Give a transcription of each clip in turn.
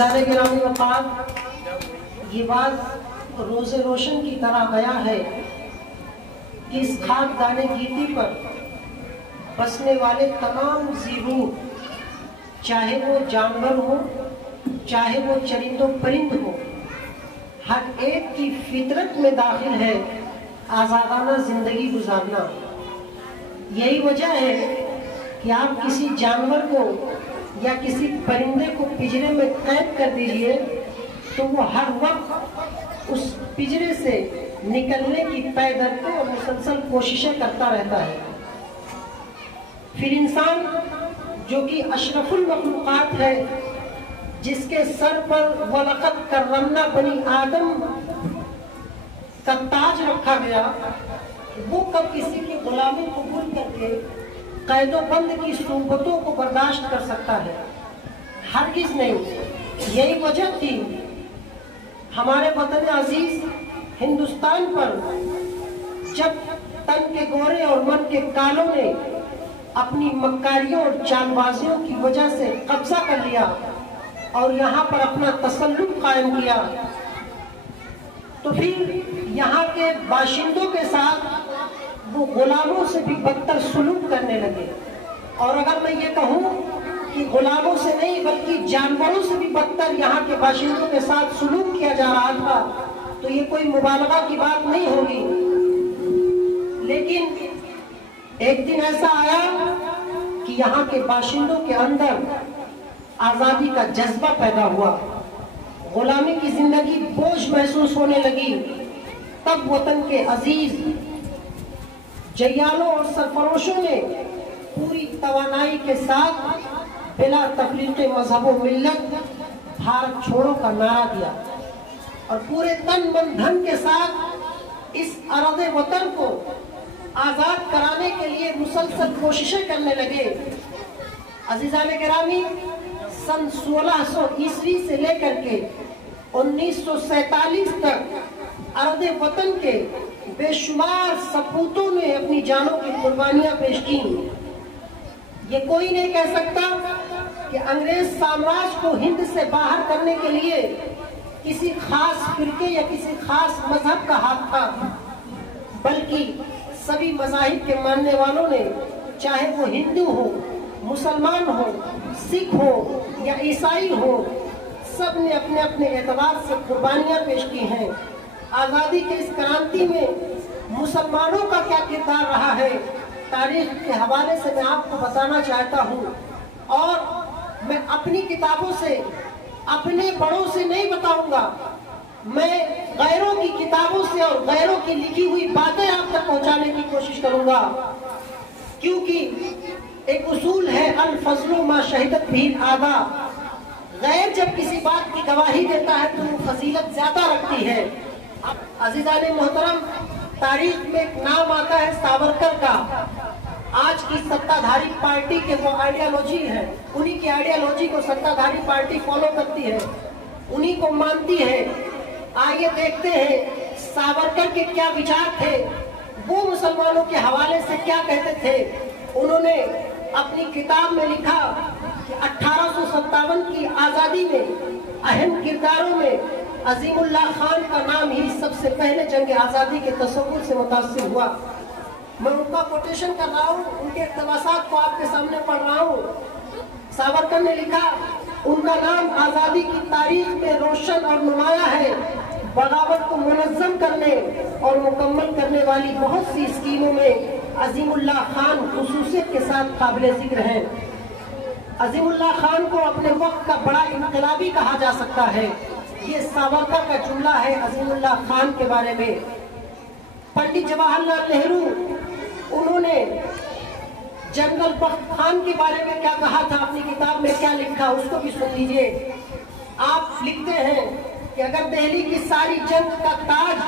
عزیزان گرامی وقار، یہ بات روز روشن کی طرح گیا ہے کہ اس خاک دانے گیتی پر بسنے والے تمام زیرو، چاہے وہ جانور ہو چاہے وہ چرند و پرند ہو، ہر ایک کی فطرت میں داخل ہے آزادانہ زندگی گزارنا۔ یہی وجہ ہے کہ آپ کسی جانور کو یا کسی پرندے کو پنجرے میں قید کر دیجئے تو وہ ہر وقت اس پنجرے سے نکلنے کی پے درپے اور مسلسل کوششیں کرتا رہتا ہے۔ پھر انسان جو کہ اشرف المخلوقات ہے، جس کے سر پر وَلَقَدْ كَرَّمْنَا بَنِي آدم کا تاج رکھا گیا، وہ کب کسی کی غلامی قبول کر کے قید و بند کی صعوبتوں کو برداشت کر سکتا ہے؟ ہرگز نہیں۔ یہی وجہ تھی ہمارے وطن عزیز ہندوستان پر جب تن کے گورے اور من کے کالوں نے اپنی مکاریوں اور چال بازیوں کی وجہ سے قبضہ کر لیا اور یہاں پر اپنا تسلط قائم کیا، تو پھر یہاں کے باشندوں کے ساتھ وہ غلاموں سے بھی بدتر سلوک کرنے لگے۔ اور اگر میں یہ کہوں کہ غلاموں سے نہیں بلکہ جانوروں سے بھی بدتر یہاں کے باشندوں کے ساتھ سلوک کیا جا رہا تھا، تو یہ کوئی مبالغہ کی بات نہیں ہوگی۔ لیکن ایک دن ایسا آیا کہ یہاں کے باشندوں کے اندر آزادی کا جذبہ پیدا ہوا، غلامی کی زندگی بوجھ محسوس ہونے لگی۔ تب وطن کے عزیز جیالوں اور سرفروشوں نے پوری توانائی کے ساتھ بلا تفریق مذہب و ملت بھارت چھوڑو کا نعرہ دیا اور پورے تن من دھن کے ساتھ اس ارض وطن کو آزاد کرانے کے لیے مسلسل کوششیں کرنے لگے۔ عزیزان گرامی، سن 1600 سے لے کر کے 1947 تک ارض وطن کے بے شمار سپوتوں نے اپنی جانوں کی قربانیاں پیش کی۔ یہ کوئی نہیں کہہ سکتا کہ انگریز سامراج کو ہند سے باہر کرنے کے لیے کسی خاص فرقے یا کسی خاص مذہب کا ہاتھ تھا، بلکہ سبھی مذاہب کے ماننے والوں نے، چاہے وہ ہندو ہو، مسلمان ہو، سکھ ہو یا عیسائی ہو، سب نے اپنے اپنے اعتبار سے قربانیاں پیش کی ہیں۔ آزادی کے اس کرانتی میں مسلمانوں کا کیا کردار رہا ہے، تاریخ کے حوالے سے میں آپ کو بتانا چاہتا ہوں، اور میں اپنی کتابوں سے، اپنے بڑوں سے نہیں بتاؤں گا، میں غیروں کی کتابوں سے اور غیروں کی لکھی ہوئی باتیں آپ تک پہنچانے کی کوشش کروں گا، کیونکہ ایک اصول ہے الفضل ما شہدت بھی الآباء، غیر جب کسی بات کی گواہی دیتا ہے تو وہ فضیلت زیادہ رکھتی ہے۔ عزیزان محترم، تاریخ میں ایک نام آتا ہے ساورکر کا۔ آج کی ستہ دھاری پارٹی کے وہ آئیڈیالوجی ہے، انہی کی آئیڈیالوجی کو ستہ دھاری پارٹی فالو کرتی ہے، انہی کو مانتی ہے۔ آئیے دیکھتے ہیں ساورکر کے کیا وچار تھے، وہ مسلمانوں کے حوالے سے کیا کہتے تھے۔ انہوں نے اپنی کتاب میں لکھا کہ 1857 کی آزادی میں اہم کرداروں میں عظیم اللہ خان کا نام ہی سب سے پہلے جنگ آزادی کے تصور سے متاثر ہوا۔ میں ان کا کوٹیشن کر رہا ہوں، ان کے اقتباسات کو آپ کے سامنے پڑھ رہا ہوں۔ ساورکر نے لکھا، ان کا نام آزادی کی تاریخ میں روشن اور نمایاں ہے، بغاوت کو منظم کرنے اور مکمل کرنے والی بہت سی اسکیموں میں عظیم اللہ خان خصوصیت کے ساتھ قابل ذکر ہیں۔ عظیم اللہ خان کو اپنے وقت کا بڑا انقلابی کہا جا سکتا ہے۔ یہ ساورکر کا جملہ ہے عظیم اللہ خان کے بارے میں۔ پنڈت جواہر لال نہرو، انہوں نے جنرل بخت خان کے بارے میں کیا کہا تھا، اپنی کتاب میں کیا لکھا، اس کو بھی سن لیجئے۔ آپ لکھتے ہیں کہ اگر دہلی کی ساری جنگ کا تاج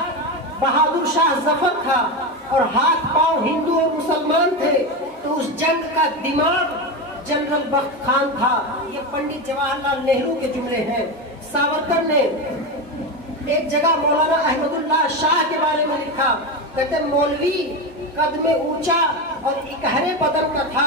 بہادر شاہ ظفر تھا اور ہاتھ پاؤں ہندو اور مسلمان تھے تو اس جنگ کا دماغ جنرل بخت خان تھا۔ یہ پنڈت جواہر لال نہرو کے جملے ہیں۔ ساورکر نے ایک جگہ مولانا احمد اللہ شاہ کے بارے میں لکھا، کہتے مولوی قد میں اونچا اور اکہرے بدن کا تھا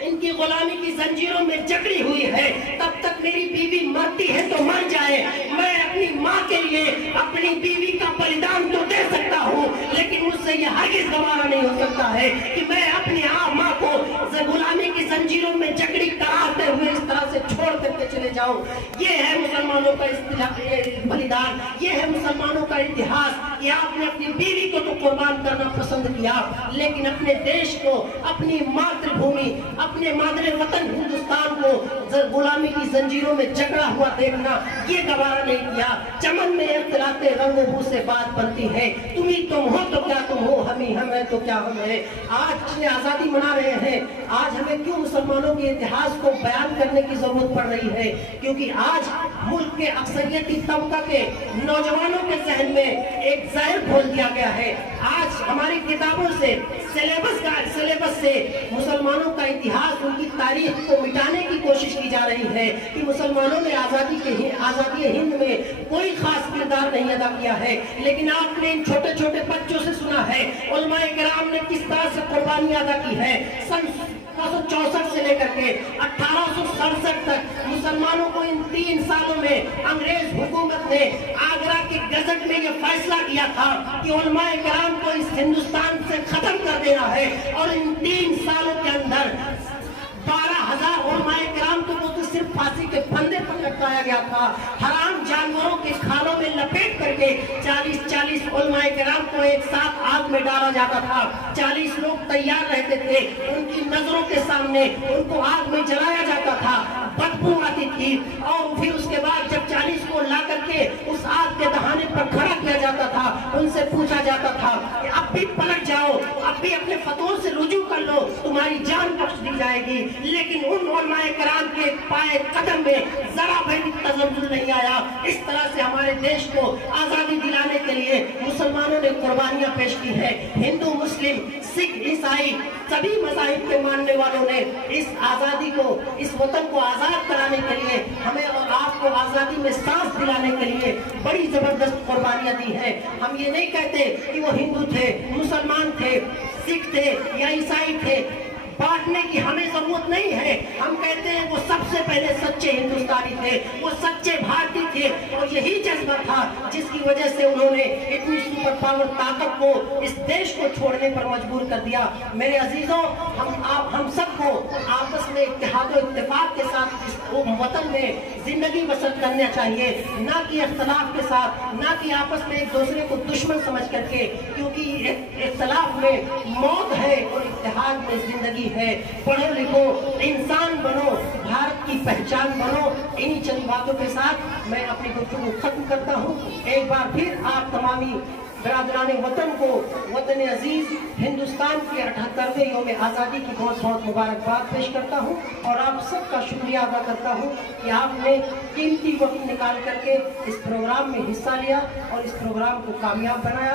ان کی غلامی کی زنجیروں میں جکڑی ہوئی ہے، تب تک میری بیوی مرتی ہے تو مر جائے، میں اپنی ماں کے لیے اپنی بیوی کا بلیدان تو دے سکتا ہوں، لیکن مجھ سے یہ ہرگز گوارا نہیں ہو سکتا ہے کہ میں اپنی ماں کو غلامی کی زنجیروں میں جکڑی کراتے ہوئے اس طرح سے چھوڑ کر کے چلے جاؤں۔ یہ ہے مسلمانوں کا بلیدان، یہ ہے مسلمانوں کا اتحاد کہ آپ نے اپنی بیوی کو تو قربان کرنا پسند کیا، لیکن اپنے دیش کو، اپنی ماتر بھومی، اپنے مادر وطن ہندوستان کو غلامی کی زنجیروں میں جکڑا ہوا دیکھنا یہ گوارا نہیں کیا۔ چمن میں اختلاط رنگ و بو سے بات بنتی ہے، تم ہی تم ہو تو کیا تم ہو، ہم ہی ہم ہیں تو کیا ہم ہیں۔ آج جشن آزادی منا رہے ہیں، آج ہمیں کیوں مسلمانوں کے اتحاد کو بیان کرنے کی ضرورت پڑ رہی ہے؟ کیونکہ آج ملک کے اکثریتی طبقہ کے نوجوانوں کے ذہن میں ایک زہر گھول دیا گیا ہے۔ آج ہماری کتابوں سے، سلیبس سے مسلمانوں کا اتحاد، ان کی تاریخ کو مٹانے کی کوشش کی جا رہی ہے کہ مسلمانوں نے آزادی ہند میں کوئی خاص کردار نہیں ادا کیا ہے۔ لیکن آپ نے ان چھوٹے چھوٹے بچوں سے سنا ہے علماء کرام نے کس طرح سے قربانی ادا کی ہے۔ سن 1964 سے لے کر کے 1867 تک مسلمانوں کو ان 3 سالوں میں انگریز حکومت نے آگرہ کی گزٹ میں یہ فیصلہ کیا تھا کہ علماء کرام کو اس ہندوستان سے ختم کر دینا ہے، اور ان 3 سالوں کے اندر 12,000 علماء کرام کو تو صرف پھانسی کے پھندے پر لٹکایا گیا تھا۔ حرام جانوروں کے کھالوں میں لپیٹ کر کے 40 علماء کرام کو ایک ساتھ آگ میں ڈالا جاتا تھا۔ 40 لوگ تیار رہتے تھے، ان کی نظروں کے سامنے ان کو آگ میں جلایا جاتا تھا، بدبو آتی تھی، اور پھر اس کے بعد جب 40 کو لا کر کے اس آگ کے دہانے پر کھڑا کیا جاتا تھا، ان سے پوچھا جاتا تھا کہ اب بھی پلٹ جاؤ، اب بھی اپنے فتووں سے رجوع کر لو، تمہاری جان بخش دی جائے گی۔ لیکن ان علماء کرام کے پائے قدم میں ذرا بھی تزلزل نہیں آیا۔ اس طرح سے ہمارے دیش کو آزادی دلانے کے لیے مسلمانوں نے قربانیاں پیش کی ہے۔ ہندو، مسلم، سکھ، عیسائی، سبھی مذاہب کے ماننے والوں نے اس آزادی کو، اس وطن کو آزاد کرانے کے لیے، ہمیں اور آپ کو آزادی میں سانس دلانے کے لیے بڑی زبردست قربانیاں دی ہیں۔ ہم یہ نہیں کہتے کہ وہ ہندو تھے، مسلمان تھے، سکھ تھے یا عیسائی تھے، بانٹنے کی ہمیں ضرورت نہیں ہے۔ ہم کہتے ہیں وہ سب سے پہلے سچے ہندوستانی تھے، وہ سچے بھارتی تھے، اور یہی جذبہ تھا جس کی وجہ سے انہوں نے اتنی سپر پاور طاقت کو اس دیش کو چھوڑنے پر مجبور کر دیا۔ میرے عزیزوں، ہم سب کو آپس میں اتحاد و اتفاق کے ساتھ اس وطن میں زندگی بسر کرنا چاہیے، نہ کہ اختلاف کے ساتھ، نہ کہ آپس میں ایک دوسرے کو دشمن سمجھ کر کے، کیونکہ اختلاف میں موت ہے اور اتحاد میں زندگی ہے۔ پڑھو لکھو، انسان بنو، بھارت کی پہچان بنو۔ انہی چند باتوں کے ساتھ میں اپنی گفتگو ختم کرتا ہوں۔ ایک بار پھر آپ تمامی برادران وطن کو وطن عزیز ہندوستان کے 78ویں یوم آزادی کی بہت بہت مبارکباد پیش کرتا ہوں، اور آپ سب کا شکریہ ادا کرتا ہوں کہ آپ نے قیمتی وقت نکال کر کے اس پروگرام میں حصہ لیا اور اس پروگرام کو کامیاب بنایا۔